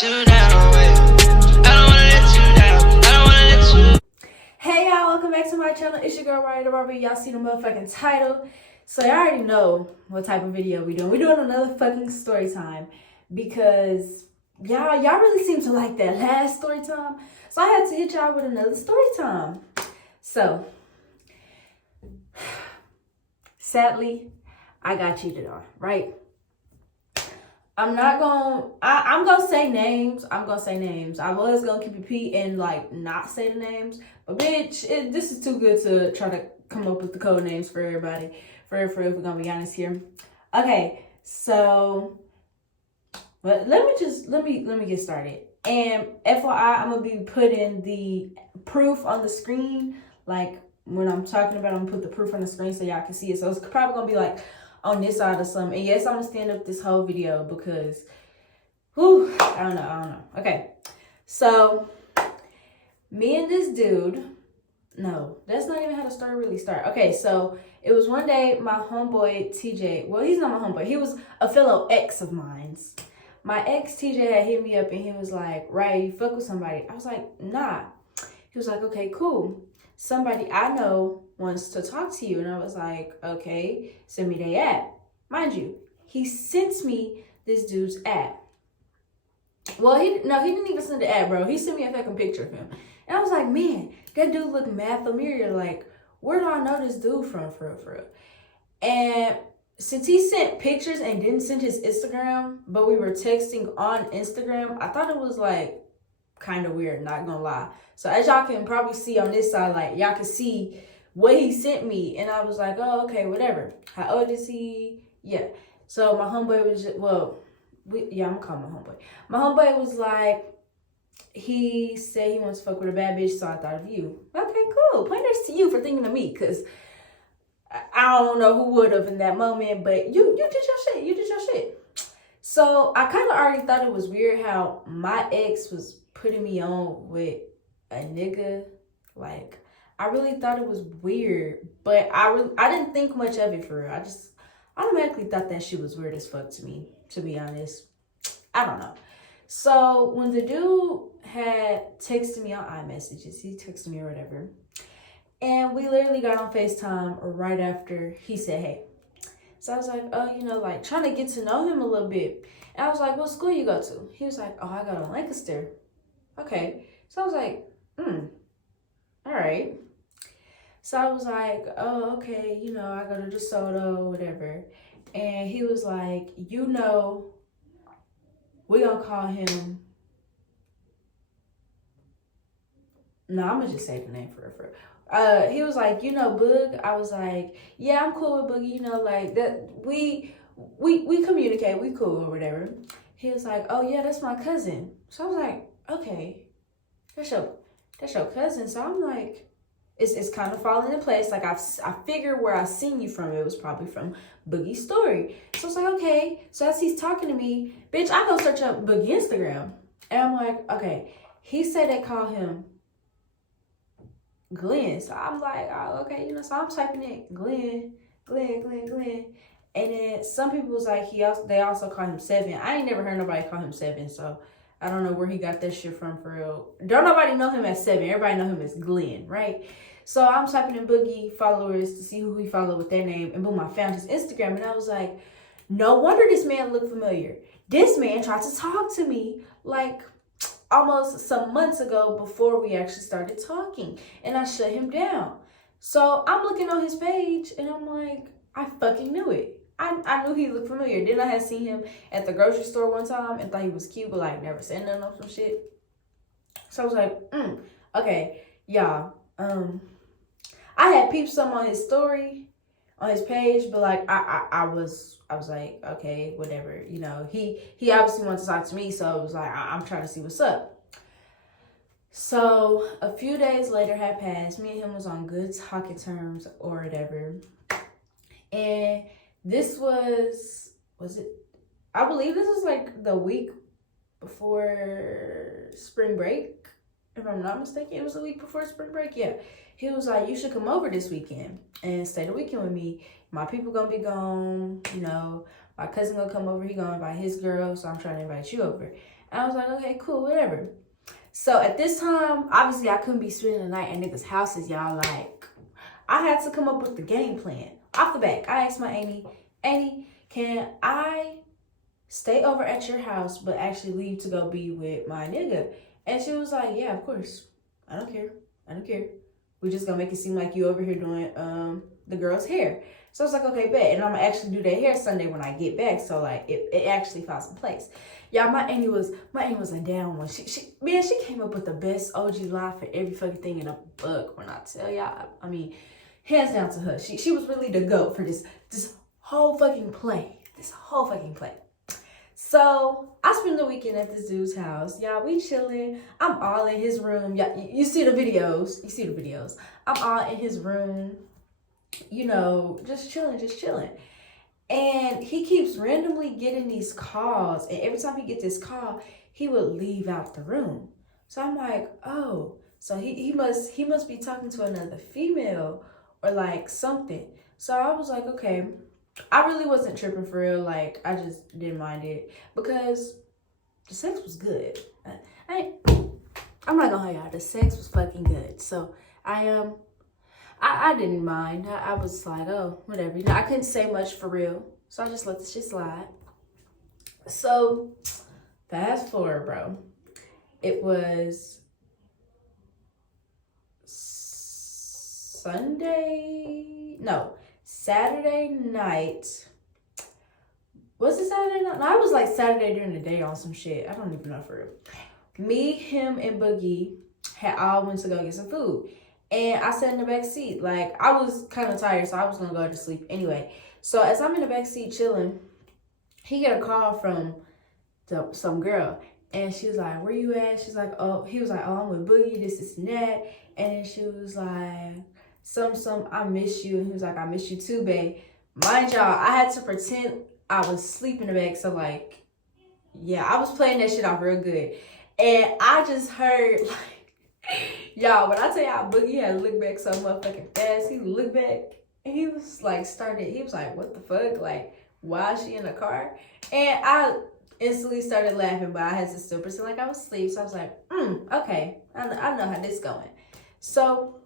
let you down. I don't wanna let you down. I don't wanna let you. Hey y'all, welcome back to my channel. It's your girl Ryder Barbie. Y'all see the motherfucking title. So y'all already know what type of video we doing. We're doing another fucking story time because y'all really seem to like that last story time. So I had to hit y'all with another story time. So sadly, I got cheated on, right? I'm gonna say names. I was gonna keep it P and like not say the names. But bitch, this is too good to try to come up with the code names for everybody. For if we're gonna be honest here. Okay, so but let me get started. And FYI, I'm gonna be putting the proof on the screen. Like when I'm talking about, I'm gonna put the proof on the screen so y'all can see it. So it's probably gonna be like on this side or something. And yes, I'm gonna stand up this whole video because I don't know. Okay. So me and this dude, no, that's not even how the story really start. Okay, so it was one day my homeboy TJ, well, he's not my homeboy, he was a fellow ex of mine's. My ex TJ had hit me up and he was like, right, you fuck with somebody? I was like, nah. He was like, okay, cool. Somebody I know wants to talk to you. And I was like, okay, send me their app. Mind you, he sent me this dude's app. Well, he didn't even send the app, bro. He sent me a fucking picture of him. And I was like, man, that dude looked mad familiar. Like, where do I know this dude from, for real? And since he sent pictures and didn't send his Instagram, but we were texting on Instagram, I thought it was like kind of weird, not gonna lie. So as y'all can probably see on this side, like y'all can see what he sent me, and I was like, oh, okay, whatever. How old is he? Yeah. So my homeboy was just, I'm gonna call him my homeboy. My homeboy was like, he said he wants to fuck with a bad bitch, so I thought of you. Okay, cool. Pointers to you for thinking of me, because I don't know who would have in that moment, but you did your shit. You did your shit. So I kind of already thought it was weird how my ex was putting me on with a nigga. Like, I really thought it was weird, but I didn't think much of it for real. I just automatically thought that shit was weird as fuck to me, to be honest. I don't know. So when the dude had texted me on iMessages, he texted me or whatever, and we literally got on FaceTime right after he said, hey. So I was like, oh, like trying to get to know him a little bit. And I was like, what school you go to? He was like, oh, I go to Lancaster. Okay. So I was like, all right. So I was like, oh, okay, I go to DeSoto, whatever. And he was like, we gonna call him. No, I'm gonna just say the name for real. He was like, Boog. I was like, yeah, I'm cool with Boogie. Like that. We communicate. We cool or whatever. He was like, oh yeah, that's my cousin. So I was like, okay, that's your cousin. So I'm like, it's kind of falling in place. Like I figured where I seen you from. It was probably from Boogie's story. So I was like, okay. So as he's talking to me, bitch, I go search up Boogie Instagram, and I'm like, okay. He said they call him Glenn. So I'm like, oh, okay, so I'm typing it Glenn. And then some people was like, they also call him Seven. I ain't never heard nobody call him Seven, so I don't know where he got that shit from for real. Don't nobody know him as Seven. Everybody know him as Glenn, right? So I'm typing in Boogie followers to see who he followed with their name, and boom, I found his Instagram, and I was like, no wonder this man looked familiar. This man tried to talk to me like almost some months ago before we actually started talking, and I shut him down. So I'm looking on his page, and I'm like, I fucking knew it. I knew he looked familiar. Then I had seen him at the grocery store one time and thought he was cute, but like never said nothing on some shit. So I was like, okay, y'all. I had peeped some on his story, on his page, but like I was like, okay, whatever. He obviously wanted to talk to me, so it was like I'm trying to see what's up. So a few days later had passed. Me and him was on good talking terms or whatever, and this was it? I believe this was like the week before spring break, if I'm not mistaken. It was the week before spring break. Yeah. He was like, you should come over this weekend and stay the weekend with me. My people gonna be gone, my cousin gonna come over. He gonna invite his girl, so I'm trying to invite you over. And I was like, okay, cool, whatever. So at this time, obviously I couldn't be spending the night at niggas' houses, y'all. Like, I had to come up with the game plan. Off the back, I asked my Auntie, can I stay over at your house but actually leave to go be with my nigga? And she was like, yeah, of course. I don't care. We just gonna make it seem like you over here doing the girl's hair. So I was like, okay, bet. And I'm gonna actually do their hair Sunday when I get back. So like it actually falls in place. Y'all, my auntie was a down one. She came up with the best OG lie for every fucking thing in a book. When I tell y'all, I mean, hands down to her. She was really the GOAT for this whole fucking play. So I spent the weekend at this dude's house. Y'all, we chilling. I'm all in his room. Y'all, you see the videos. I'm all in his room, you know, just chilling. And he keeps randomly getting these calls. And every time he gets this call, he would leave out the room. So I'm like, oh, so he must be talking to another female or like something. So I was like, okay. I really wasn't tripping for real. Like, I just didn't mind it because the sex was good. I'm not gonna lie, y'all. The sex was fucking good. So I didn't mind. I was like, oh, whatever. You know, I couldn't say much for real. So I just let this shit slide. So fast forward, bro. It was Saturday night. Was it Saturday night? No, it was like Saturday during the day on some shit. I don't even know for real. Me, him, and Boogie had all went to go get some food. And I sat in the back seat. Like, I was kind of tired, so I was going to go to sleep anyway. So as I'm in the back seat chilling, he get a call from some girl. And she was like, where you at? She's like, oh, he was like, oh, I'm with Boogie, this and that. And then she was like, I miss you. And he was like, I miss you too, babe. Mind y'all, I had to pretend I was asleep in the back. So like, yeah, I was playing that shit off real good. And I just heard like, y'all, when I tell y'all Boogie had looked back so motherfucking fast, he looked back and he was like, what the fuck? Like, why is she in the car? And I instantly started laughing, but I had to still pretend like I was asleep. So I was like, okay, I know how this going. So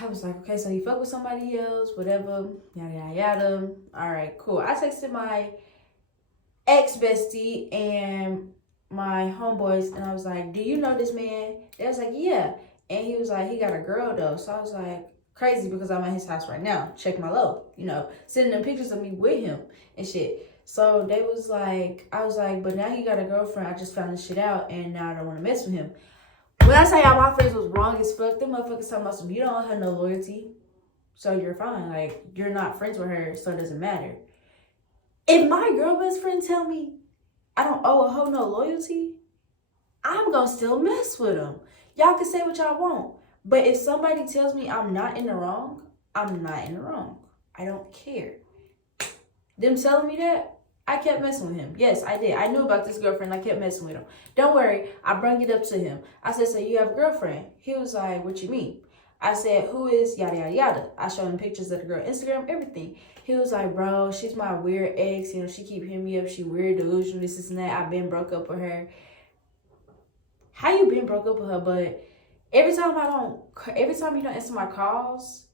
I was like, okay, so he fucked with somebody else, whatever, yada, yada, yada. All right, cool. I texted my ex-bestie and my homeboys, and I was like, do you know this man? They was like, yeah. And he was like, he got a girl, though. So I was like, crazy, because I'm at his house right now. Check my low, you know, sending them pictures of me with him and shit. So they was like, I was like, but now he got a girlfriend. I just found this shit out, and now I don't want to mess with him. When I say y'all, my friends was wrong as fuck, them motherfuckers talking about some, you don't have no loyalty, so you're fine. Like, you're not friends with her, so it doesn't matter. If my girl best friend tell me I don't owe a hoe no loyalty, I'm gonna still mess with them. Y'all can say what y'all want, but if somebody tells me I'm not in the wrong, I'm not in the wrong. I don't care. Them telling me that, I kept messing with him. Yes, I did. I knew about this girlfriend. I kept messing with him. Don't worry. I brought it up to him. I said, so you have a girlfriend? He was like, what you mean? I said, who is yada, yada, yada. I showed him pictures of the girl, Instagram, everything. He was like, bro, she's my weird ex. You know, she keep hitting me up. She weird, delusional, this and that. I've been broke up with her. How you been broke up with her? But every time you don't answer my calls,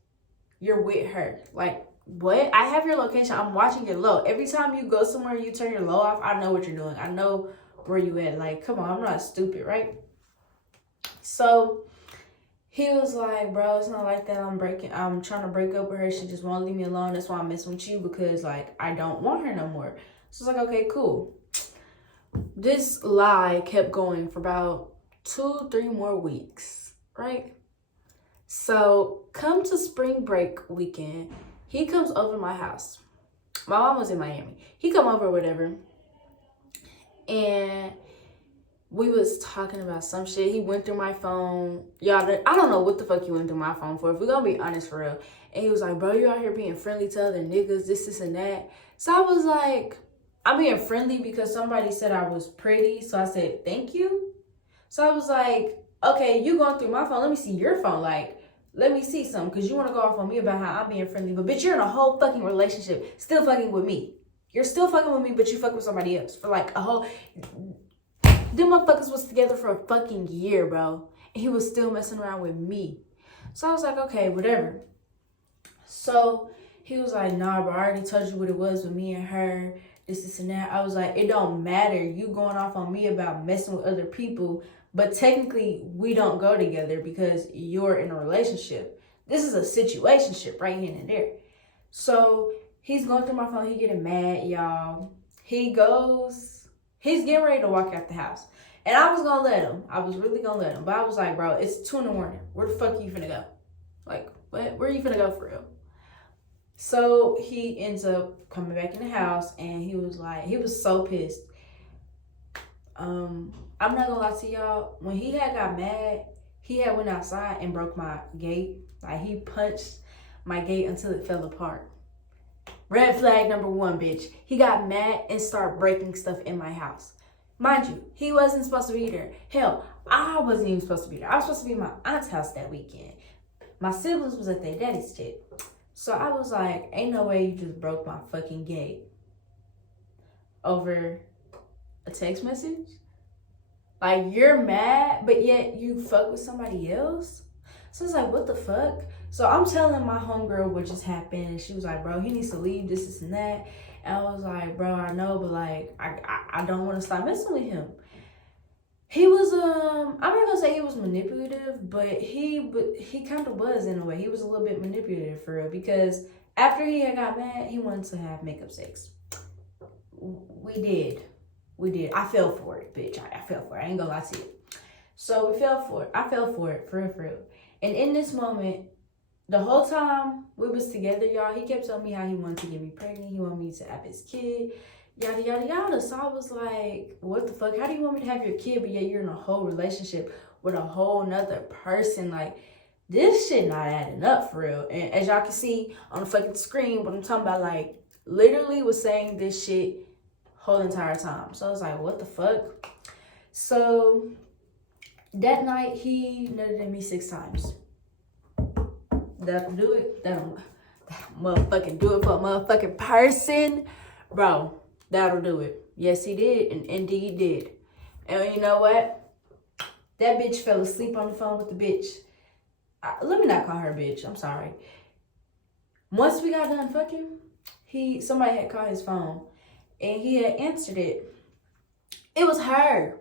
you're with her. Like, what? I have your location. I'm watching your low. Every time you go somewhere, you turn your low off. I know what you're doing. I know where you at. Like, come on, I'm not stupid, right? So he was like, bro, it's not like that. I'm trying to break up with her. She just won't leave me alone. That's why I'm messing with you, because like I don't want her no more. So it's like, okay, cool. This lie kept going for about 2-3 more weeks, right? So come to spring break weekend, he comes over to my house. My mom was in Miami. He come over, whatever. And we was talking about some shit. He went through my phone. Y'all, I don't know what the fuck he went through my phone for. If we're gonna be honest for real. And he was like, bro, you out here being friendly to other niggas, this, and that. So I was like, I'm being friendly because somebody said I was pretty. So I said, thank you. So I was like, okay, you going through my phone. Let me see your phone. Like, let me see something, because you want to go off on me about how I'm being friendly. But bitch, you're in a whole fucking relationship, still fucking with me. You're still fucking with me, but you fuck with somebody else for like a whole... Them motherfuckers was together for a fucking year, bro. And he was still messing around with me. So I was like, okay, whatever. So he was like, nah, bro, I already told you what it was with me and her, this, and that. I was like, it don't matter. You going off on me about messing with other people, but technically we don't go together because you're in a relationship. This is a situationship right here and there. So he's going through my phone. He getting mad, y'all. He's getting ready to walk out the house. And I was going to let him. I was really going to let him. But I was like, bro, it's 2 a.m. Where the fuck are you finna go? Like, what? Where are you finna go for real? So he ends up coming back in the house, and he was so pissed. I'm not gonna lie to y'all. When he had got mad, he had went outside and broke my gate. Like, he punched my gate until it fell apart. Red flag number 1, bitch. He got mad and started breaking stuff in my house. Mind you, he wasn't supposed to be there. Hell, I wasn't even supposed to be there. I was supposed to be at my aunt's house that weekend. My siblings was at their daddy's shit. So I was like, ain't no way you just broke my fucking gate over a text message. Like, you're mad, but yet you fuck with somebody else. So it's like, what the fuck? So I'm telling my homegirl what just happened, and she was like, bro, he needs to leave, this and that. And I was like, bro, I know, but like, I don't want to stop messing with him. He was, I'm not gonna say he was manipulative, but he kind of was in a way. He was a little bit manipulative for real, because after he had got mad, he wanted to have makeup sex. We did. I fell for it, bitch. I fell for it. I ain't gonna lie to you. So we fell for it. I fell for it, for real. And in this moment, the whole time we was together, y'all, he kept telling me how he wanted to get me pregnant. He wanted me to have his kid. Yada, yada, yada. So I was like, what the fuck? How do you want me to have your kid, but yet you're in a whole relationship with a whole nother person? Like, this shit not adding up for real. And as y'all can see on the fucking screen, what I'm talking about, like, literally was saying this shit whole entire time. So I was like, what the fuck? So that night, he nutted at me 6 times. That'll do it. That'll motherfucking do it for a motherfucking person. Bro, that'll do it. Yes, he did, and indeed did. And you know what? That bitch fell asleep on the phone with the bitch. Let me not call her a bitch. I'm sorry. Once we got done fucking, somebody had called his phone, and he had answered it. It was her.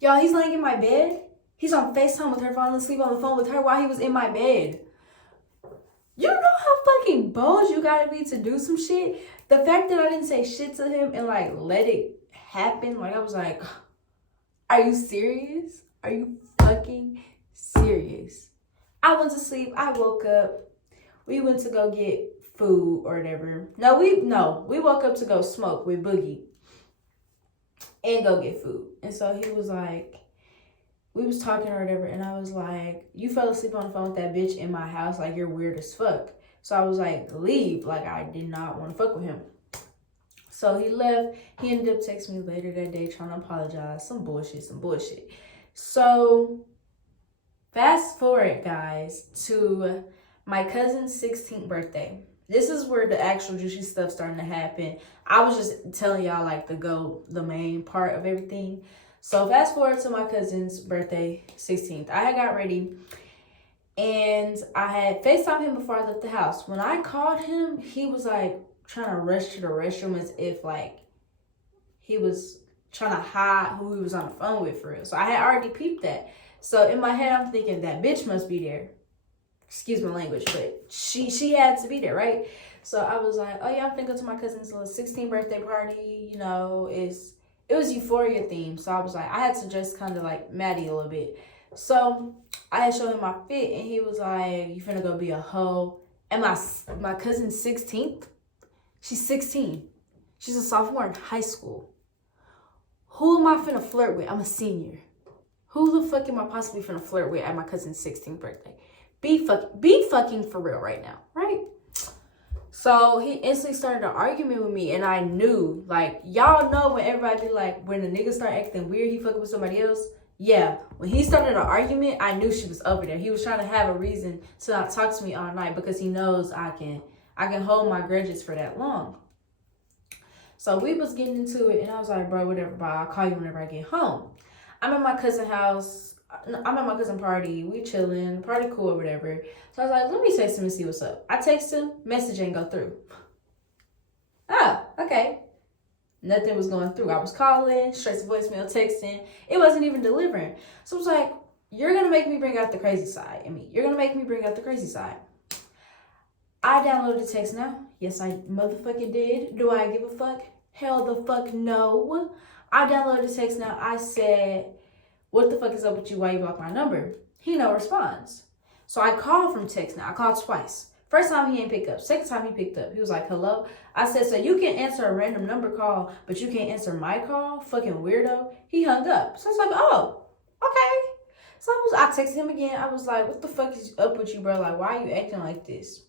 Y'all, he's laying in my bed. He's on FaceTime with her, falling asleep on the phone with her while he was in my bed. You know how fucking bold you gotta be to do some shit? The fact that I didn't say shit to him and like let it happen, like I was like, are you serious? Are you fucking serious? I went to sleep, I woke up, we went to go get food or whatever. We woke up to go smoke with Boogie and go get food. And so he was like, we was talking or whatever, and I was like, you fell asleep on the phone with that bitch in my house, like, you're weird as fuck. So I was like, leave. Like, I did not want to fuck with him. So he left. He ended up texting me later that day trying to apologize. Some bullshit. So fast forward, guys, to my cousin's 16th birthday. This is where the actual juicy stuff starting to happen. I was just telling y'all, like, the main part of everything. So fast forward to my cousin's birthday, 16th. I had got ready, and I had FaceTimed him before I left the house. When I called him, he was like trying to rush to the restroom as if like he was trying to hide who he was on the phone with for real. So I had already peeped that. So in my head, I'm thinking that bitch must be there. Excuse my language, but she had to be there, right? So I was like, oh yeah, I'm finna go to my cousin's little 16th birthday party. You know, it was Euphoria themed. So I was like, I had to just kind of like Maddie a little bit. So I had showed him my fit, and he was like, you finna go be a hoe. And my cousin's 16th, she's 16. She's a sophomore in high school. Who am I finna flirt with? I'm a senior. Who the fuck am I possibly finna flirt with at my cousin's 16th birthday? Be fucking for real right now, right? So he instantly started an argument with me, and I knew, like, y'all know when everybody be like, when the nigga start acting weird, he fucking with somebody else. Yeah, when he started an argument, I knew she was over there. He was trying to have a reason to not talk to me all night because he knows I can hold my grudges for that long. So we was getting into it, and I was like, bro, whatever, bro, I'll call you whenever I get home. I'm at my cousin's house. I'm at my cousin's party. We chilling. Party cool or whatever. So I was like, let me text him and see what's up. I text him. Message ain't go through. Oh, okay. Nothing was going through. I was calling, straight to voicemail, texting. It wasn't even delivering. So I was like, you're going to make me bring out the crazy side in me. You're going to make me bring out the crazy side. I downloaded text now. Yes, I motherfucking did. Do I give a fuck? Hell the fuck no. I downloaded text now. I said, what the fuck is up with you? Why you block my number? He no response. So I called from text now. I called twice. First time he ain't pick up. Second time he picked up. He was like, hello? I said, so you can answer a random number call, but you can't answer my call? Fucking weirdo. He hung up. So I was like, oh, okay. So I texted him again. I was like, what the fuck is up with you, bro? Like, why are you acting like this?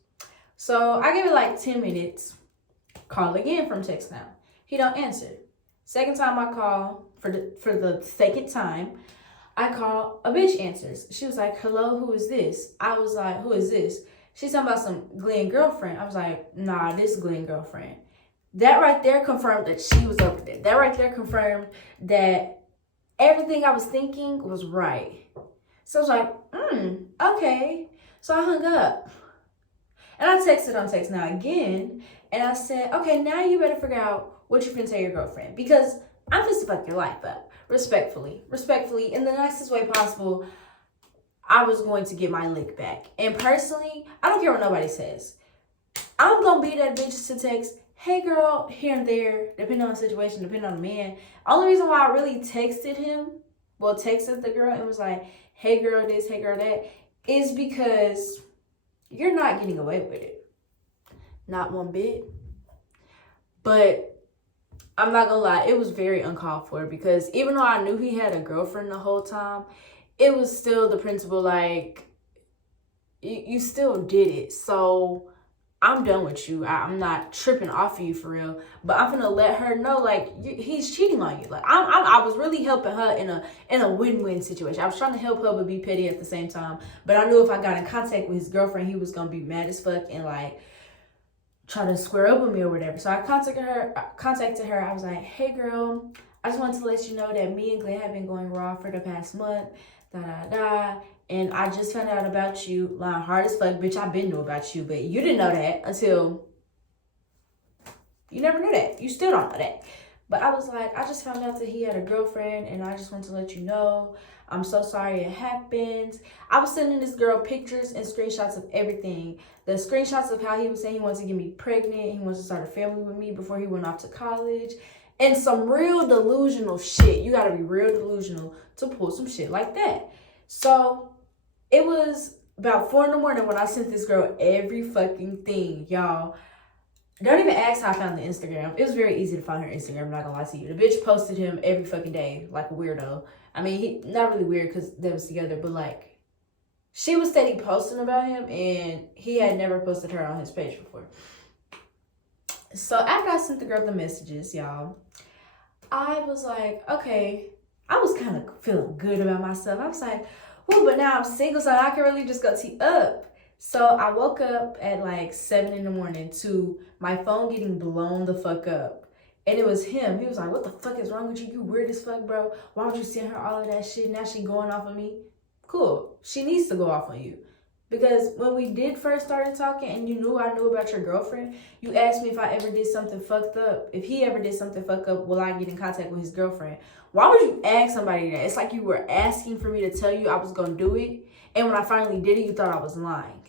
So I gave it like 10 minutes. Call again from text now. He don't answer. Second time I call, for the second time, I call, a bitch answers. She was like, hello, who is this? I was like, who is this? She's talking about some Glenn girlfriend. I was like, nah, this Glenn girlfriend. That right there confirmed that she was over there. That right there confirmed that everything I was thinking was right. So I was like, okay. So I hung up. And I texted on text now again. And I said, okay, now you better figure out what you finna tell your girlfriend. Because I'm just fuck your life up. Respectfully, in the nicest way possible. I was going to get my lick back. And personally, I don't care what nobody says. I'm going to be that bitch to text, hey girl, here and there, depending on the situation, depending on the man. Only reason why I really texted the girl and was like, hey girl this, hey girl that, is because you're not getting away with it. Not one bit. But I'm not going to lie, it was very uncalled for because even though I knew he had a girlfriend the whole time, it was still the principle, like, you still did it. So I'm done with you. I'm not tripping off of you for real. But I'm gonna let her know, like, he's cheating on you. Like, I was really helping her in a win-win situation. I was trying to help her but be petty at the same time. But I knew if I got in contact with his girlfriend, he was gonna be mad as fuck and like try to square up with me or whatever. So I contacted her. I was like, hey girl, I just wanted to let you know that me and Glenn have been going raw for the past month. And I just found out about you. Lying hard as fuck, bitch. I've been knew about you, but you didn't know that until you never knew that. You still don't know that. But I was like, I just found out that he had a girlfriend, and I just want to let you know. I'm so sorry it happened. I was sending this girl pictures and screenshots of everything. The screenshots of how he was saying he wants to get me pregnant. He wants to start a family with me before he went off to college. And some real delusional shit. You gotta be real delusional to pull some shit like that. So it was about 4 a.m. when I sent this girl every fucking thing, y'all. Don't even ask how I found the Instagram. It was very easy to find her Instagram, I'm not gonna lie to you. The bitch posted him every fucking day, like a weirdo. I mean, he not really weird because they was together, but like, she was steady posting about him, and he had never posted her on his page before. So after I sent the girl the messages, y'all, I was like, okay, I was kind of feeling good about myself. I was like, well, but now I'm single, so I can really just go tee up. So I woke up at like 7 a.m. to my phone getting blown the fuck up. And it was him. He was like, what the fuck is wrong with you? You weird as fuck, bro. Why would you send her all of that shit? Now she going off on me. Cool. She needs to go off on you. Because when we did first started talking and you knew I knew about your girlfriend, you asked me if I ever did something fucked up. If he ever did something fucked up, will I get in contact with his girlfriend? Why would you ask somebody that? It's like you were asking for me to tell you I was going to do it. And when I finally did it, you thought I was lying.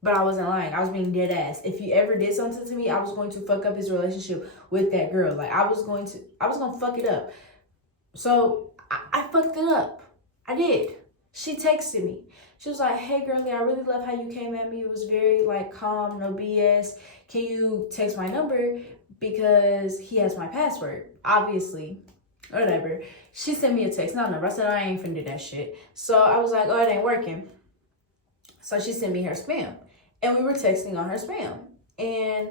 But I wasn't lying. I was being dead ass. If he ever did something to me, I was going to fuck up his relationship with that girl. Like, I was going to fuck it up. So I fucked it up. I did. She texted me. She was like, hey, girlie, I really love how you came at me. It was very, like, calm, no BS. Can you text my number? Because he has my password, obviously. Whatever. She sent me a text, not a number. I said, I ain't finna do that shit. So I was like, oh, it ain't working. So she sent me her spam. And we were texting on her spam. And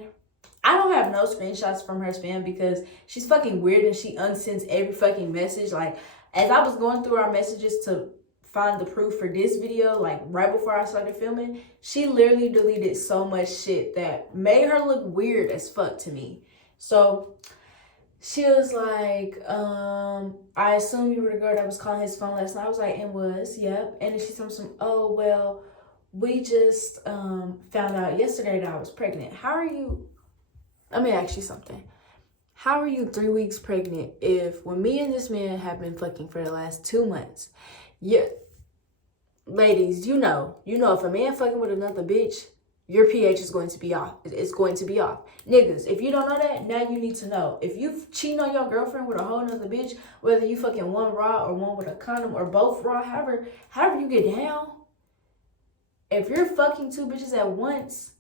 I don't have no screenshots from her spam because she's fucking weird and she unsends every fucking message. Like, as I was going through our messages to find the proof for this video, like right before I started filming, she literally deleted so much shit that made her look weird as fuck to me. So she was like, I assume you were the girl that was calling his phone last night. I was like, it was, yep. And then she told me, oh, well, we just found out yesterday that I was pregnant. How are you? Let me ask you something. How are you 3 weeks pregnant if when me and this man have been fucking for the last 2 months? Yeah, ladies, you know, if a man fucking with another bitch, your pH is going to be off. It's going to be off. Niggas, if you don't know that, now you need to know. If you cheating on your girlfriend with a whole nother bitch, whether you fucking one raw or one with a condom or both raw, however you get down, if you're fucking 2 bitches at once,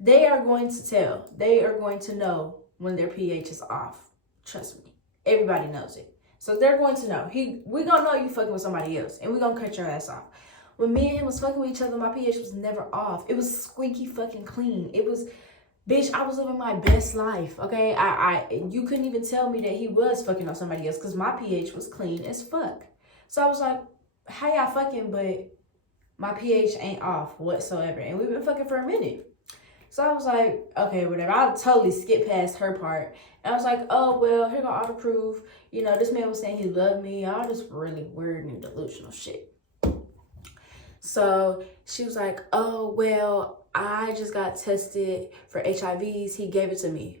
they are going to tell. They are going to know when their pH is off. Trust me. Everybody knows it. So they're going to know. We gonna know you fucking with somebody else, and we gonna cut your ass off. When me and him was fucking with each other, my pH was never off. It was squeaky fucking clean. It was, bitch, I was living my best life, okay? You couldn't even tell me that he was fucking on somebody else because my pH was clean as fuck. So I was like, how y'all fucking, but my pH ain't off whatsoever. And we've been fucking for a minute. So I was like, okay, whatever. I'll totally skip past her part. And I was like, oh, well, here go all the proof. You know, this man was saying he loved me. All this really weird and delusional shit. So she was like, oh, well, I just got tested for HIVs. He gave it to me.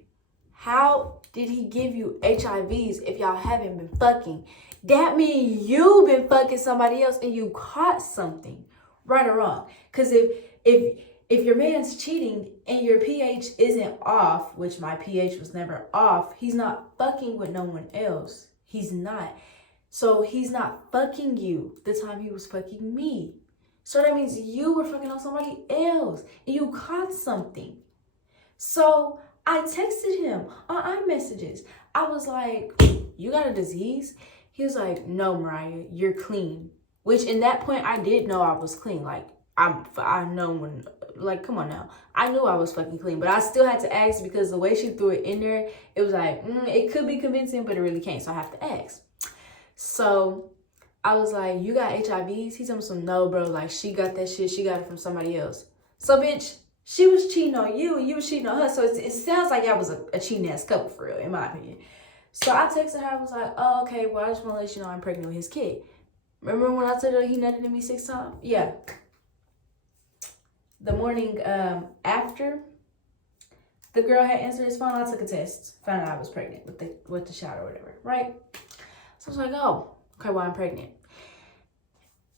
How did he give you HIVs if y'all haven't been fucking? That means you've been fucking somebody else and you caught something, right or wrong. Because if your man's cheating and your pH isn't off, which my pH was never off, he's not fucking with no one else. He's not. So he's not fucking you the time he was fucking me. So that means you were fucking on somebody else and you caught something. So I texted him on iMessages. I was like, you got a disease? He was like, no, Mariah, you're clean. Which in that point, I did know I was clean. Like, I know when, like, come on now. I knew I was fucking clean, but I still had to ask because the way she threw it in there, it was like, it could be convincing, but it really can't. So I have to ask. So I was like, you got HIVs? He told me some, no, bro. Like, she got that shit. She got it from somebody else. So, bitch, she was cheating on you and you was cheating on her. So it sounds like y'all was a cheating ass couple for real, in my opinion. So I texted her. I was like, oh, okay, well, I just want to let you know I'm pregnant with his kid. Remember when I told her he nutted in me 6 times? Yeah. The morning after the girl had answered his phone, I took a test. Found out I was pregnant with the shot or whatever, right? So I was like, oh, okay, well, I'm pregnant.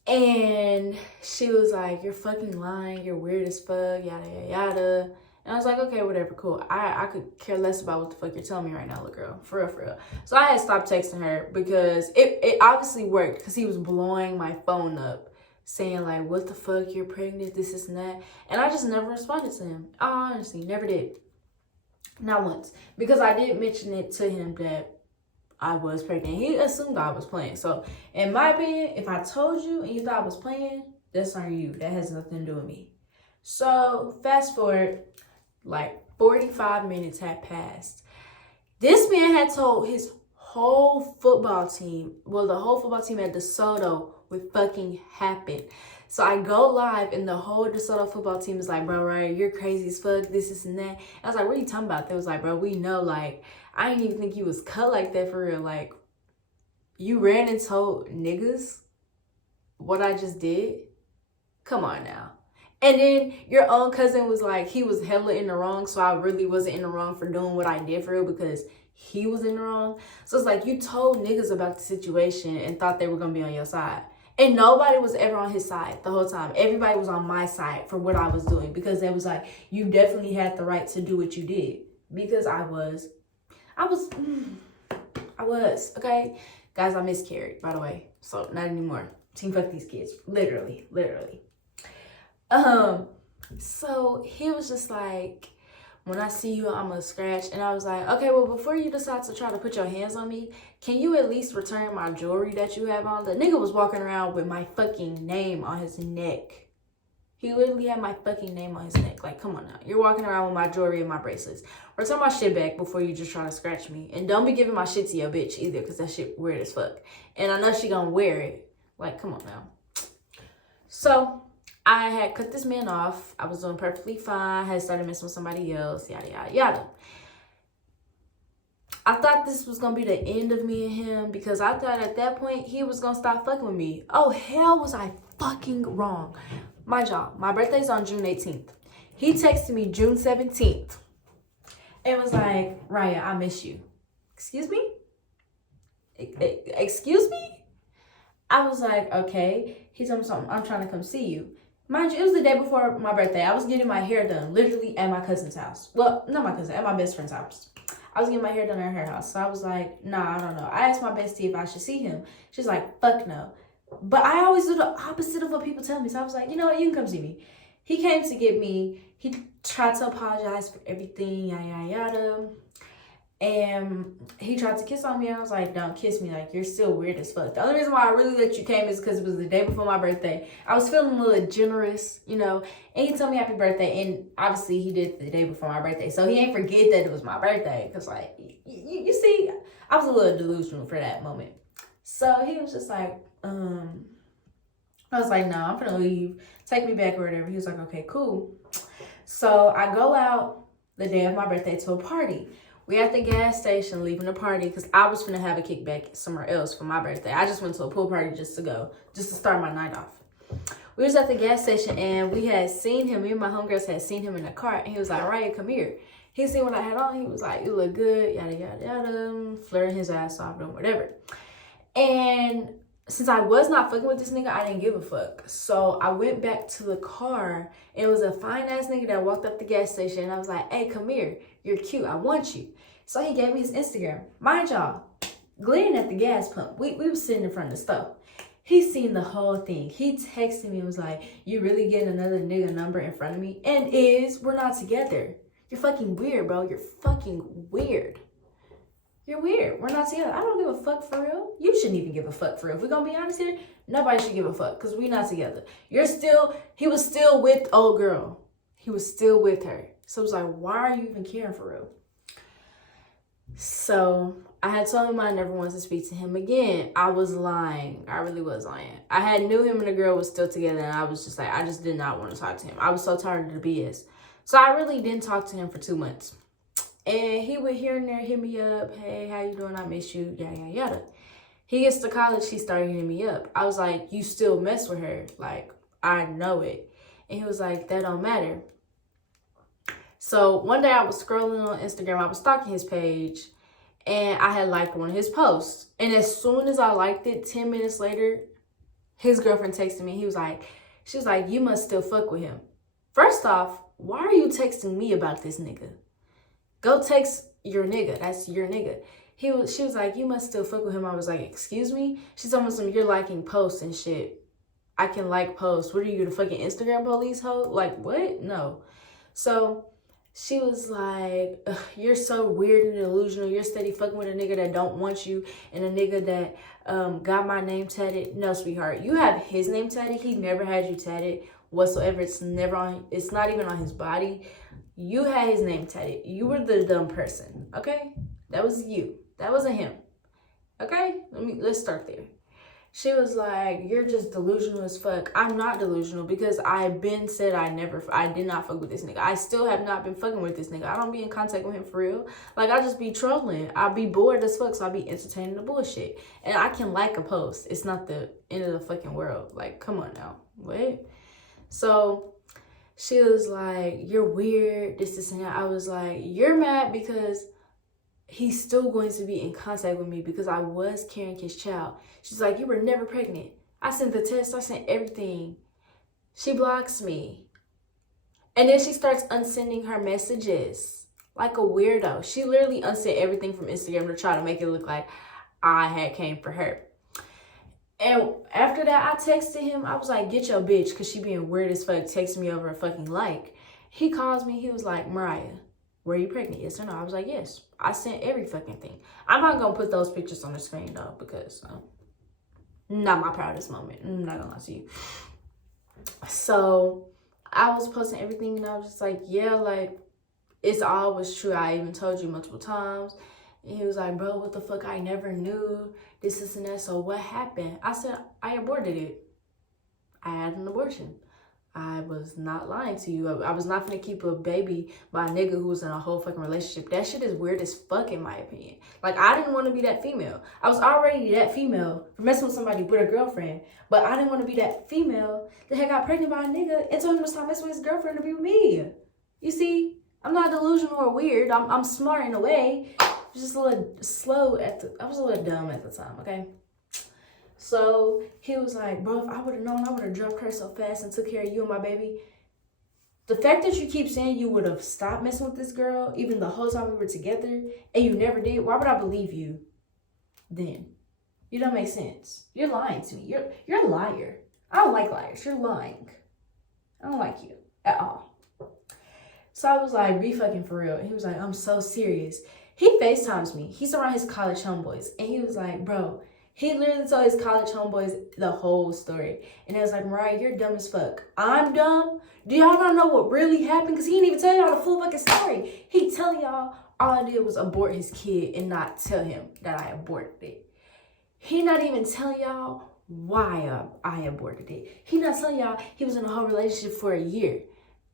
And she was like, you're fucking lying. You're weird as fuck, yada, yada, yada. And I was like, okay, whatever, cool. I could care less about what the fuck you're telling me right now, little girl. For real, for real. So I had stopped texting her because it obviously worked because he was blowing my phone up saying like, what the fuck, you're pregnant, this and that. And I just never responded to him. I honestly never did. Not once. Because I did mention it to him that I was pregnant. He assumed I was playing. So in my opinion, if I told you and you thought I was playing, that's on you. That has nothing to do with me. So fast forward, like 45 minutes had passed. This man had told his whole football team, well, the whole football team at DeSoto would fucking happen. So I go live and the whole DeSoto football team is like, bro, right, you're crazy as fuck, this and that. I was like, what are you talking about? They was like, bro, we know, like, I didn't even think you was cut like that for real. Like, you ran and told niggas what I just did? Come on now. And then your own cousin was like, he was hella in the wrong, so I really wasn't in the wrong for doing what I did for real because he was in the wrong. So it's like you told niggas about the situation and thought they were going to be on your side. And nobody was ever on his side the whole time. Everybody was on my side for what I was doing because they was like, you definitely had the right to do what you did. Because I was, okay? Guys, I miscarried, by the way. So, not anymore. Team fuck these kids. Literally. So he was just like, when I see you, I'm gonna scratch. And I was like, okay, well, before you decide to try to put your hands on me, can you at least return my jewelry that you have on? The nigga was walking around with my fucking name on his neck. He literally had my fucking name on his neck. Like, come on now. You're walking around with my jewelry and my bracelets. Return my shit back before you just try to scratch me. And don't be giving my shit to your bitch either, because that shit weird as fuck. And I know she gonna wear it. Like, come on now. So I had cut this man off. I was doing perfectly fine. I had started messing with somebody else. Yada, yada, yada. I thought this was gonna be the end of me and him because I thought at that point he was gonna stop fucking with me. Oh, hell was I fucking wrong. Mind y'all, my birthday's on June 18th. He texted me June 17th. It was like, Raya, I miss you. Excuse me? Excuse me? I was like, okay. He told me something. I'm trying to come see you. Mind you, it was the day before my birthday. I was getting my hair done, literally at my cousin's house. Well, not my cousin, at my best friend's house. I was getting my hair done at her house. So I was like, nah, I don't know. I asked my bestie if I should see him. She's like, fuck no. But I always do the opposite of what people tell me. So I was like, you know what? You can come see me. He came to get me. He tried to apologize for everything, yada, yada, yada. And he tried to kiss on me. And I was like, don't kiss me. Like, you're still weird as fuck. The only reason why I really let you came is because it was the day before my birthday. I was feeling a little generous, you know. And he told me happy birthday. And obviously, he did the day before my birthday. So he ain't forget that it was my birthday. Because, like, you see, I was a little delusional for that moment. So he was just like, I was like, no, I'm gonna leave. Take me back or whatever. He was like, okay, cool. So I go out the day of my birthday to a party. We at the gas station leaving the party because I was gonna have a kickback somewhere else for my birthday. I just went to a pool party just to start my night off. We was at the gas station and we had seen him. Me and my homegirls had seen him in the car and he was like, Ryan, come here. He seen what I had on. He was like, you look good, yada, yada, yada. Flirting his ass off and whatever. And since I was not fucking with this nigga, I didn't give a fuck. So I went back to the car. And it was a fine-ass nigga that walked up the gas station. And I was like, hey, come here. You're cute. I want you. So he gave me his Instagram. Mind y'all, Glenn at the gas pump. We was sitting in front of the stove. He seen the whole thing. He texted me and was like, you really getting another nigga number in front of me? And we're not together. You're fucking weird, bro. You're fucking weird. You're weird. We're not together. I don't give a fuck for real. You shouldn't even give a fuck for real. If we're gonna be honest here, nobody should give a fuck because we're not together. He was still with old girl. He was still with her. So it was like, why are you even caring for real? So I had told him I never wanted to speak to him again. I was lying. I really was lying. I had knew him and the girl was still together and I was just like, I just did not want to talk to him. I was so tired of the BS. So I really didn't talk to him for 2 months. And he would here and there hit me up. Hey, how you doing? I miss you. Yada, yada, yada. He gets to college. He started hitting me up. I was like, you still mess with her. Like, I know it. And he was like, that don't matter. So one day I was scrolling on Instagram. I was stalking his page. And I had liked one of his posts. And as soon as I liked it, 10 minutes later, his girlfriend texted me. She was like, you must still fuck with him. First off, why are you texting me about this nigga? Go text your nigga. That's your nigga. She was like, you must still fuck with him. I was like, excuse me? She told me you're liking posts and shit. I can like posts. What are you, the fucking Instagram police hoe? Like, what? No. So she was like, you're so weird and delusional. You're steady fucking with a nigga that don't want you and a nigga that got my name tatted. No, sweetheart. You have his name tatted. He never had you tatted whatsoever. It's not even on his body. You had his name tatted. You were the dumb person, okay? That was you. That wasn't him, okay? Let's start there. She was like, you're just delusional as fuck. I'm not delusional because I've been said I did not fuck with this nigga. I still have not been fucking with this nigga. I don't be in contact with him for real. Like, I just be trolling. I be bored as fuck, so I be entertaining the bullshit. And I can like a post. It's not the end of the fucking world. Like, come on now. What? So she was like, you're weird, this, and that. I was like, you're mad because he's still going to be in contact with me because I was carrying his child. She's like, you were never pregnant. I sent the test. I sent everything. She blocks me. And then she starts unsending her messages like a weirdo. She literally unsent everything from Instagram to try to make it look like I had came for her. And after that, I texted him. I was like, get your bitch, because she being weird as fuck, texting me over a fucking like. He calls me. He was like, Mariah, were you pregnant? Yes or no? I was like, yes. I sent every fucking thing. I'm not going to put those pictures on the screen, though, because not my proudest moment. I'm not going to lie to you. So I was posting everything, and I was just like, yeah, like, it's always true. I even told you multiple times. And he was like, bro, what the fuck? I never knew this, and that. So what happened? I said, I aborted it. I had an abortion. I was not lying to you. I was not gonna keep a baby by a nigga who was in a whole fucking relationship. That shit is weird as fuck in my opinion. Like, I didn't want to be that female. I was already that female for messing with somebody with a girlfriend. But I didn't want to be that female that had got pregnant by a nigga and told him to stop messing with his girlfriend to be with me. You see, I'm not delusional or weird. I'm smart in a way. Just a little slow I was a little dumb at the time, okay? So he was like, bro, if I would have known, I would have dropped her so fast and took care of you and my baby. The fact that you keep saying you would have stopped messing with this girl, even the whole time we were together, and you never did, why would I believe you then? You don't make sense. You're lying to me. You're a liar. I don't like liars. You're lying. I don't like you at all. So I was like, be fucking for real. And he was like, I'm so serious. He FaceTimes me. He's around his college homeboys. And he was like, bro, he literally told his college homeboys the whole story. And I was like, Mariah, you're dumb as fuck. I'm dumb? Do y'all not know what really happened? Because he didn't even tell y'all the full fucking story. He telling y'all all I did was abort his kid and not tell him that I aborted it. He not even telling y'all why I aborted it. He not telling y'all he was in a whole relationship for a year.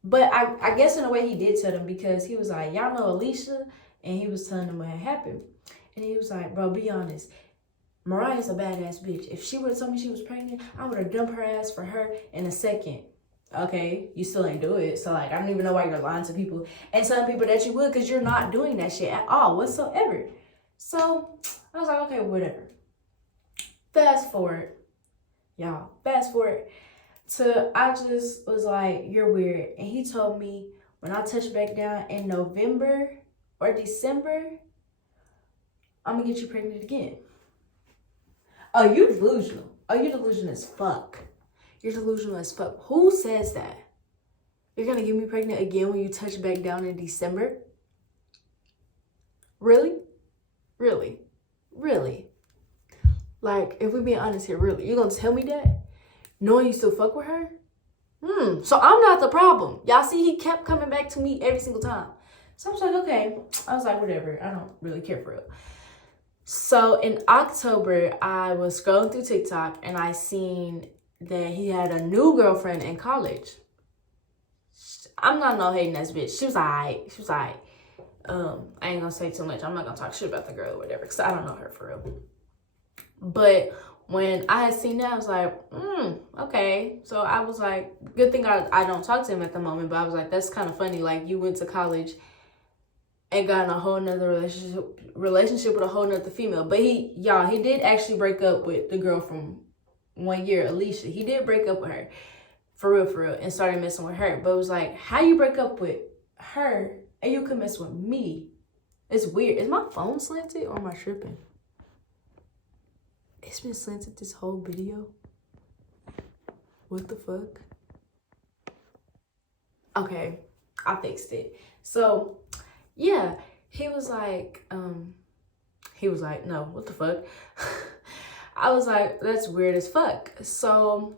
But I guess in a way he did tell them, because he was like, y'all know Alicia? And he was telling them what had happened. And he was like, bro, be honest. Mariah's a badass bitch. If she would have told me she was pregnant, I would have dumped her ass for her in a second. Okay, you still ain't do it. So, like, I don't even know why you're lying to people and telling people that you would, because you're not doing that shit at all whatsoever. So, I was like, okay, whatever. Fast forward, y'all. Fast forward to, I just was like, you're weird. And he told me when I touch back down in November or December, I'm going to get you pregnant again. Oh, you delusional. Oh, you're delusional as fuck. You're delusional as fuck. Who says that? You're going to get me pregnant again when you touch back down in December? Really? Really? Really? Like, if we're being honest here, really? You going to tell me that? Knowing you still fuck with her? So I'm not the problem. Y'all see, he kept coming back to me every single time. So I was like, okay. I was like, whatever. I don't really care for real. So in October, I was scrolling through TikTok and I seen that he had a new girlfriend in college. I'm not no hating ass bitch. She was alright. I ain't gonna say too much. I'm not gonna talk shit about the girl or whatever, because I don't know her for real. But when I had seen that, I was like, okay. So I was like, good thing I don't talk to him at the moment, but I was like, that's kind of funny. Like, you went to college and got in a whole nother relationship with a whole nother female. But he did actually break up with the girl from 1 year, Alicia. He did break up with her, for real, and started messing with her. But it was like, how you break up with her and you could mess with me? It's weird. Is my phone slanted or am I tripping? It's been slanted this whole video. What the fuck? Okay, I fixed it. So, yeah, he was like, no, what the fuck? I was like, that's weird as fuck. So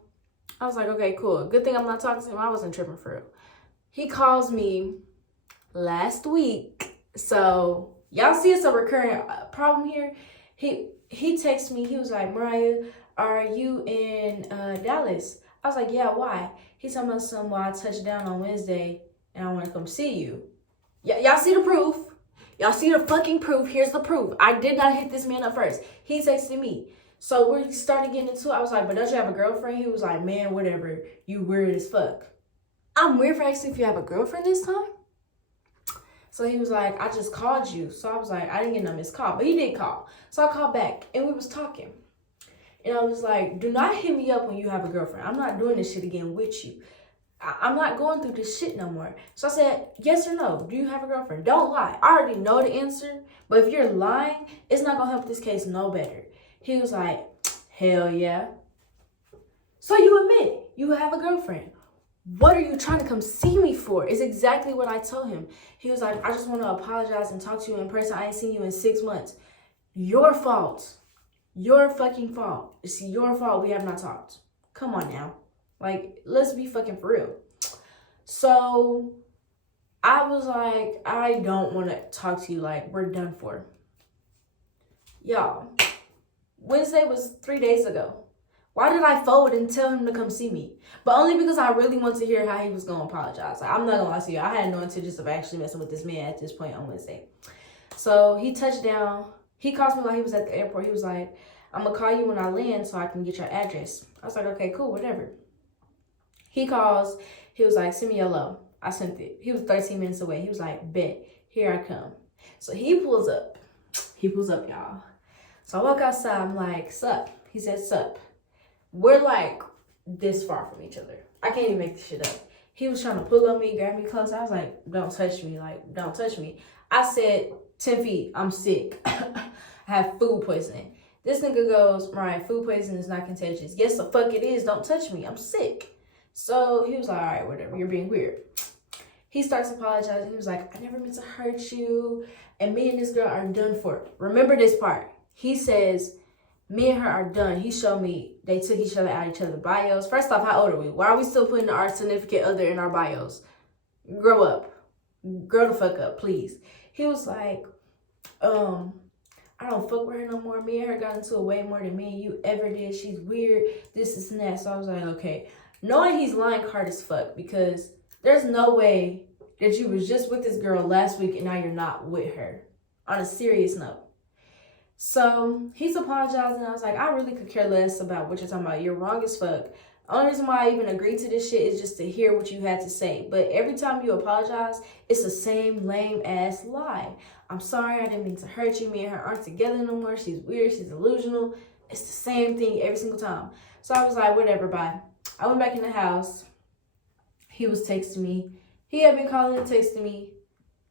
I was like, okay, cool. Good thing I'm not talking to him. I wasn't tripping for real. He calls me last week. So y'all see it's a recurring problem here. He texted me. He was like, Mariah, are you in Dallas? I was like, yeah, why? He told me something, well, I touched down on Wednesday and I want to come see you. Y'all see the proof? Y'all see the fucking proof? Here's the proof. I did not hit this man up first. He texted me. So we started getting into it. I was like, but don't you have a girlfriend? He was like, man, whatever. You weird as fuck. I'm weird for asking if you have a girlfriend this time. So he was like, I just called you. So I was like, I didn't get no missed call. But he did call. So I called back and we was talking. And I was like, do not hit me up when you have a girlfriend. I'm not doing this shit again with you. I'm not going through this shit no more. So I said, yes or no, do you have a girlfriend? Don't lie. I already know the answer. But if you're lying, it's not going to help this case no better. He was like, hell yeah. So you admit you have a girlfriend. What are you trying to come see me for? Is exactly what I told him. He was like, I just want to apologize and talk to you in person. I ain't seen you in 6 months. Your fault. Your fucking fault. It's your fault we have not talked. Come on now. Like, let's be fucking for real. So I was like, I don't want to talk to you. Like, we're done for. Y'all, Wednesday was 3 days ago. Why did I fold and tell him to come see me? But only because I really want to hear how he was going to apologize. Like, I'm not going to lie to you. I had no intentions of actually messing with this man at this point on Wednesday. So he touched down. He calls me while he was at the airport. He was like, I'm going to call you when I land so I can get your address. I was like, okay, cool, whatever. He calls. He was like, send me your low. I sent it. He was 13 minutes away. He was like, bet, here I come. So he pulls up. He pulls up, y'all. So I walk outside. I'm like, sup? He said, sup. We're like this far from each other. I can't even make this shit up. He was trying to pull on me, grab me close. I was like, don't touch me. Like, don't touch me. I said, 10 feet, I'm sick. I have food poisoning. This nigga goes, Mariah, food poisoning is not contagious. Yes, the fuck it is. Don't touch me. I'm sick. So he was like, all right, whatever. You're being weird. He starts apologizing. He was like, I never meant to hurt you. And me and this girl are done for. Remember this part. He says, me and her are done. He showed me they took each other out of each other's bios. First off, how old are we? Why are we still putting our significant other in our bios? Grow up. Grow the fuck up, please. He was like, I don't fuck with her no more. Me and her got into it way more than me and you ever did. She's weird. This and that. So I was like, okay. Knowing he's lying hard as fuck, because there's no way that you was just with this girl last week and now you're not with her. On a serious note. So he's apologizing. I was like, I really could care less about what you're talking about. You're wrong as fuck. The only reason why I even agreed to this shit is just to hear what you had to say. But every time you apologize, it's the same lame ass lie. I'm sorry, I didn't mean to hurt you. Me and her aren't together no more. She's weird. She's delusional. It's the same thing every single time. So I was like, whatever, bye. I went back in the house. He was texting me. He had been calling and texting me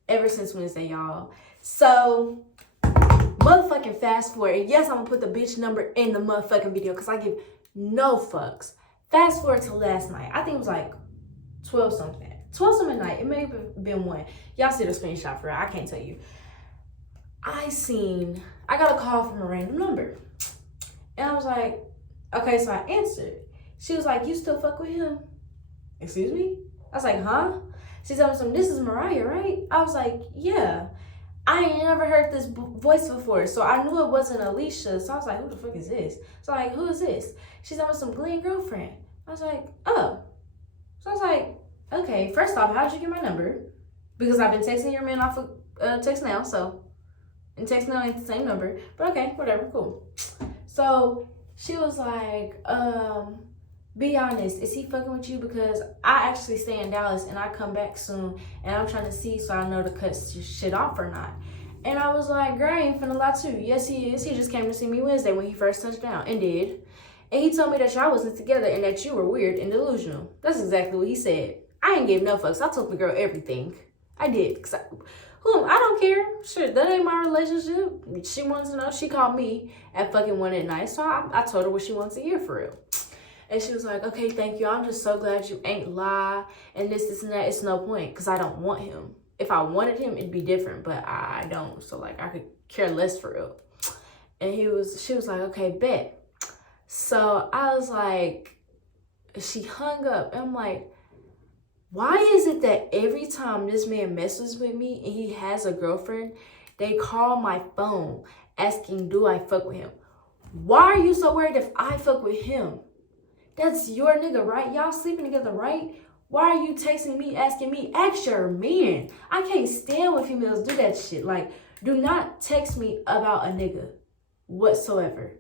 ever since Wednesday, y'all. So, motherfucking fast forward. And yes, I'm going to put the bitch number in the motherfucking video because I give no fucks. Fast forward to last night. I think it was like 12 something. 12 something night. It may have been 1. Y'all see the screenshot for it. I can't tell you. I got a call from a random number. And I was like, okay, so I answered. She was like, you still fuck with him? Excuse me? I was like, huh? She told me something, this is Mariah, right? I was like, yeah. I ain't never heard this voice before, so I knew it wasn't Alicia. So I was like, who the fuck is this? So I'm like, who is this? She told me some Glenn girlfriend. I was like, oh. So I was like, okay, first off, how did you get my number? Because I've been texting your man off of text now, so. And text now ain't the same number. But okay, whatever, cool. So she was like, be honest, is he fucking with you? Because I actually stay in Dallas and I come back soon and I'm trying to see so I know to cut shit off or not. And I was like, girl, I ain't finna lie to you. Yes, he is. He just came to see me Wednesday when he first touched down and did. And he told me that y'all wasn't together and that you were weird and delusional. That's exactly what he said. I ain't give no fucks. I told the girl everything. I did. Cause I don't care. Shit, that ain't my relationship. She wants to know. She called me at fucking 1 at night. So I told her what she wants to hear for real. And she was like, okay, thank you. I'm just so glad you ain't lie. And this, and that. It's no point because I don't want him. If I wanted him, it'd be different. But I don't. So, like, I could care less for real. And she was like, okay, bet. So, I was like, she hung up. And I'm like, why is it that every time this man messes with me and he has a girlfriend, they call my phone asking, do I fuck with him? Why are you so worried if I fuck with him? That's your nigga, right? Y'all sleeping together, right? Why are you texting me, asking me? Ask your man. I can't stand when females do that shit. Like, do not text me about a nigga whatsoever.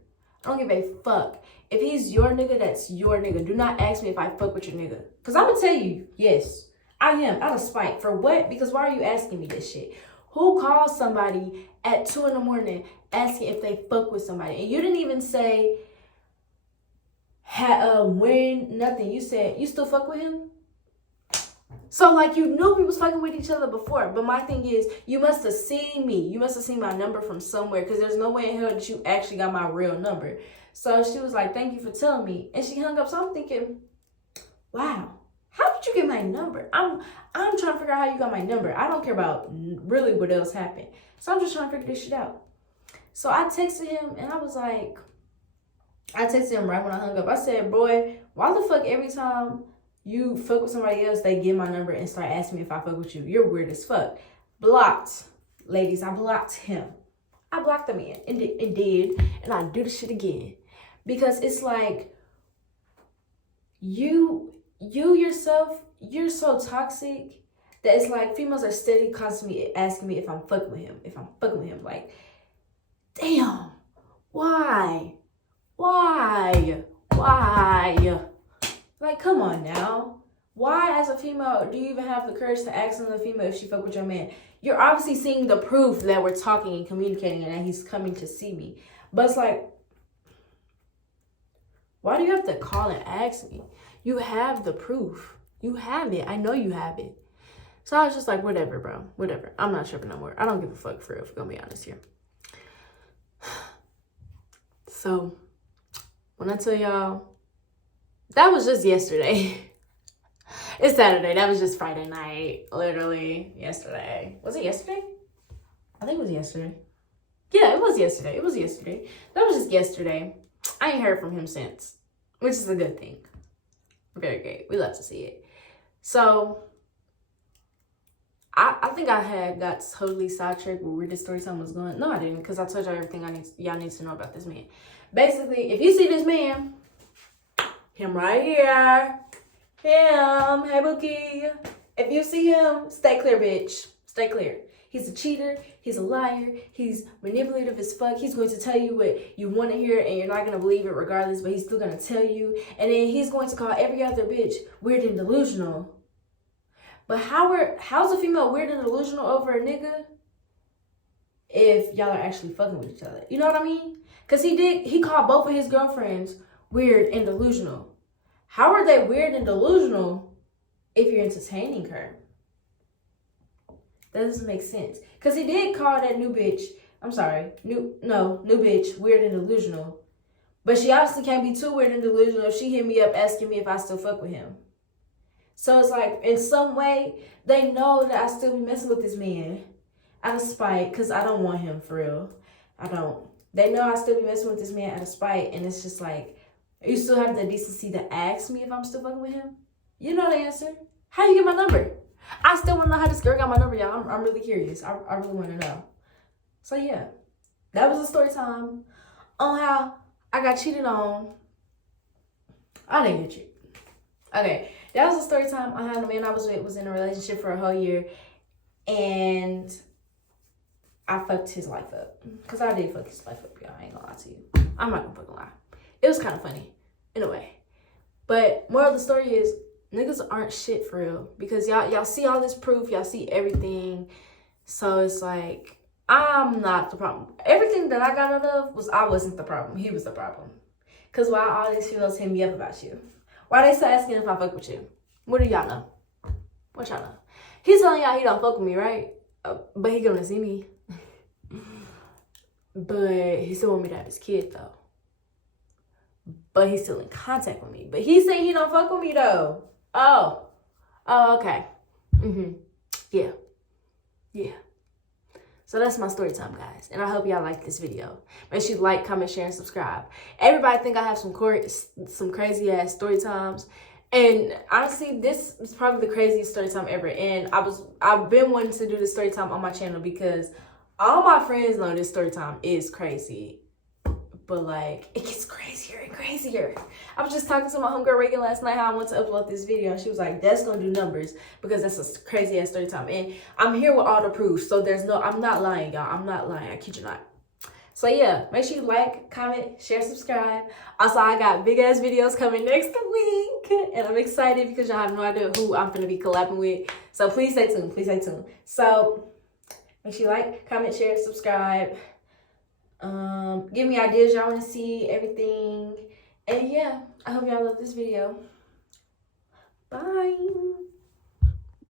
I don't give a fuck. If he's your nigga, that's your nigga. Do not ask me if I fuck with your nigga. Because I'm going to tell you, yes, I am. Out of spite. For what? Because why are you asking me this shit? Who calls somebody at 2 in the morning asking if they fuck with somebody? And you didn't even say, when, nothing. You said, you still fuck with him? So, like, you knew we was fucking with each other before. But my thing is, you must have seen me. You must have seen my number from somewhere. Because there's no way in hell that you actually got my real number. So, she was like, thank you for telling me. And she hung up. So, I'm thinking, wow. How did you get my number? I'm trying to figure out how you got my number. I don't care about really what else happened. So, I'm just trying to figure this shit out. So, I texted him. And I was like, I texted him right when I hung up. I said, boy, why the fuck every time you fuck with somebody else, they get my number and start asking me if I fuck with you? You're weird as fuck. Blocked. Ladies, I blocked him. I blocked the man and did. And I do the shit again. Because it's like, you yourself, you're so toxic that it's like females are steady constantly asking me if I'm fucking with him, like, damn, why? Like, come on now. Why, as a female, do you even have the courage to ask another female if she fuck with your man? You're obviously seeing the proof that we're talking and communicating and that he's coming to see me. But it's like, why do you have to call and ask me? You have the proof. You have it. I know you have it. So I was just like, whatever, bro. Whatever. I'm not tripping no more. I don't give a fuck for real, if we're gonna be honest here. So, when I tell y'all, that was just yesterday. It's Saturday. That was just Friday night. Literally, yesterday. Was it yesterday? I think it was yesterday. Yeah, it was yesterday. That was just yesterday. I ain't heard from him since, which is a good thing. Very great. We love to see it. So, I think I had got totally sidetracked with where this story time was going. No, I didn't, because I told y'all everything y'all need to know about this man. Basically, if you see this man, him right here, him, hey Bookie. If you see him, stay clear, bitch. Stay clear. He's a cheater. He's a liar. He's manipulative as fuck. He's going to tell you what you want to hear and you're not going to believe it regardless, but he's still going to tell you. And then he's going to call every other bitch weird and delusional. But how's a female weird and delusional over a nigga if y'all are actually fucking with each other? You know what I mean? Because he called both of his girlfriends weird and delusional. How are they weird and delusional if you're entertaining her? That doesn't make sense. Because he did call that new bitch weird and delusional. But she obviously can't be too weird and delusional if she hit me up asking me if I still fuck with him. So it's like, in some way, they know that I still be messing with this man out of spite, because I don't want him for real. I don't. They know I still be messing with this man out of spite, and it's just like, you still have the decency to ask me if I'm still fucking with him? You know the answer. How you get my number? I still want to know how this girl got my number, y'all. I'm really curious. I really want to know. So yeah, that was a story time on how I got cheated on. I didn't get cheated. Okay, that was a story time on how the man I was with was in a relationship for a whole year, and I fucked his life up. Because I did fuck his life up, y'all. I ain't gonna lie to you. I'm not gonna fucking lie. It was kind of funny, in a way. But moral of the story is, niggas aren't shit for real. Because y'all see all this proof. Y'all see everything. So it's like, I'm not the problem. Everything that I got out of was I wasn't the problem. He was the problem. Because why all these females hit me up about you? Why they still asking if I fuck with you? What do y'all know? What y'all know? He's telling y'all he don't fuck with me, right? But he gonna see me. But he still want me to have his kid, though. But he's still in contact with me. But he's saying he don't fuck with me, though. Oh, okay. Yeah. So that's my story time, guys. And I hope y'all like this video. Make sure you like, comment, share, and subscribe. Everybody think I have some crazy ass story times. And honestly, this is probably the craziest story time ever. And I've been wanting to do this story time on my channel because all my friends know this story time is crazy. But like, it gets crazier and crazier. I was just talking to my homegirl Reagan last night how I want to upload this video. She was like, that's gonna do numbers because that's a crazy ass story time. And I'm here with all the proof. So I'm not lying, y'all. I'm not lying. I kid you not. So yeah, make sure you like, comment, share, subscribe. Also, I got big ass videos coming next week. And I'm excited because y'all have no idea who I'm gonna be collabing with. So please stay tuned. Please stay tuned. So make sure you like, comment, share, subscribe. Give me ideas y'all want to see, everything. And yeah, I hope y'all love this video. Bye.